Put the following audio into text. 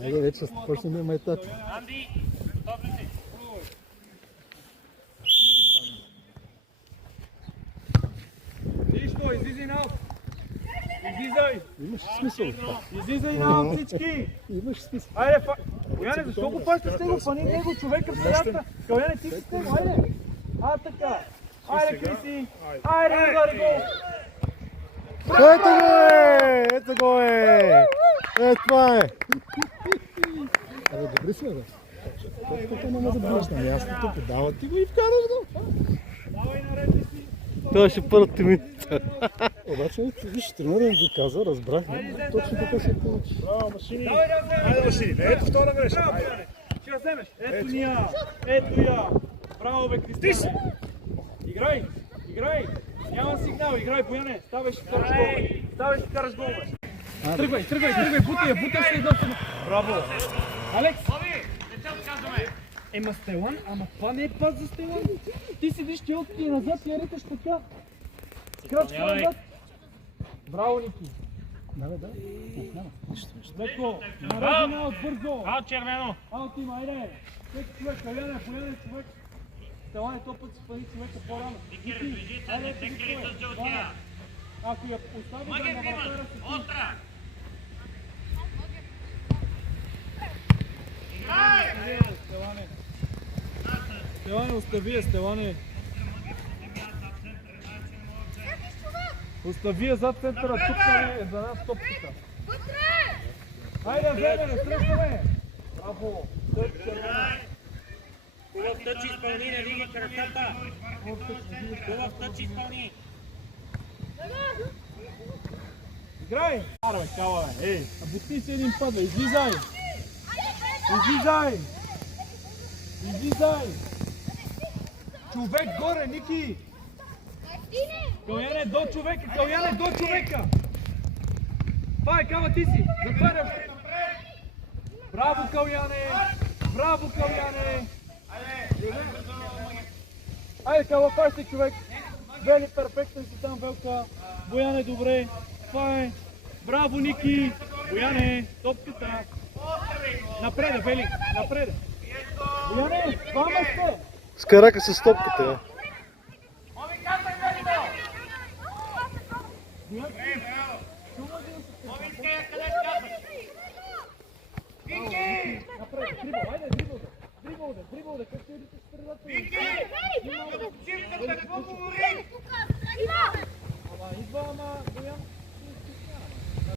Айде вече почнем майтачи. Анди, добре си. Нищо, излизай наут! Излизай! Имаш смисъл от това. Излизай наут всички! Имаш смисъл. Айде, Бояне, защо го пащаш с него? Фани него, човека в средата! Бояне, ти си с него, айде! Така! Айде, Криси! Айде, удари гол! Ето го е! Ето го е! Ето това е! Абе, добри сме, бе. Топката не може да бъдеш на мястото, подава ти го и вкараш го. Давай наред си! Това ще първата минута. Обаче, виж, тренерът го каза, разбрахме. Точно така се получи. Браво, машини! Давай да вземеш! Айде, машини, ето втора грешка. Браво, Бояне! Ще я вземеш! Ето ния! Ето я! Браво, бе, Кристиане! Играй! Играй! Няма сигнал, играй, Бояне! Ставай, ще караш гол, бе! Ставай, ще караш гол, бе! Тръгвай, бутай се едно. Браво! Алекс! Не те отказваме. Ема Стелан, ама това не е пас за Стелан. Ти седиш, ти отки назад и я риташ така. Крачка назад. Браво, Ники. Да. Няма. Нищо. Леко, нарази на бързо. Ал, червено. Аут има, айде. Всеки човек, Бояне човек. Стелан е то път спани човека по-рано. Дики, движите, не се крие с жълтия. Ако я остави Магия да на Диман, вратаря си ти. остра. Стелане, остави я, Стелане. Остави я зад центъра, тук е за нас топката. Хайде, вземе, не срещаме! Браво! Хубав тъч изпълни, не диги краката. Хубав тъч изпълни. Играй! Ара, бе, кала, бе. Ей, бутни се един път, бе. Излизай! Човек горе, Ники! Каляне до човека! Това е, кава, ти си! Затваряш! Браво, Каляне! Айде, кава, фащай, човек! Вели, перфектен си там, Велка! Бояне, добре! Това е! Браво, Ники! Бояне, топката! Напреда, Вели, напреда! Бояне, двама сте! Скарака с топката. Бояне,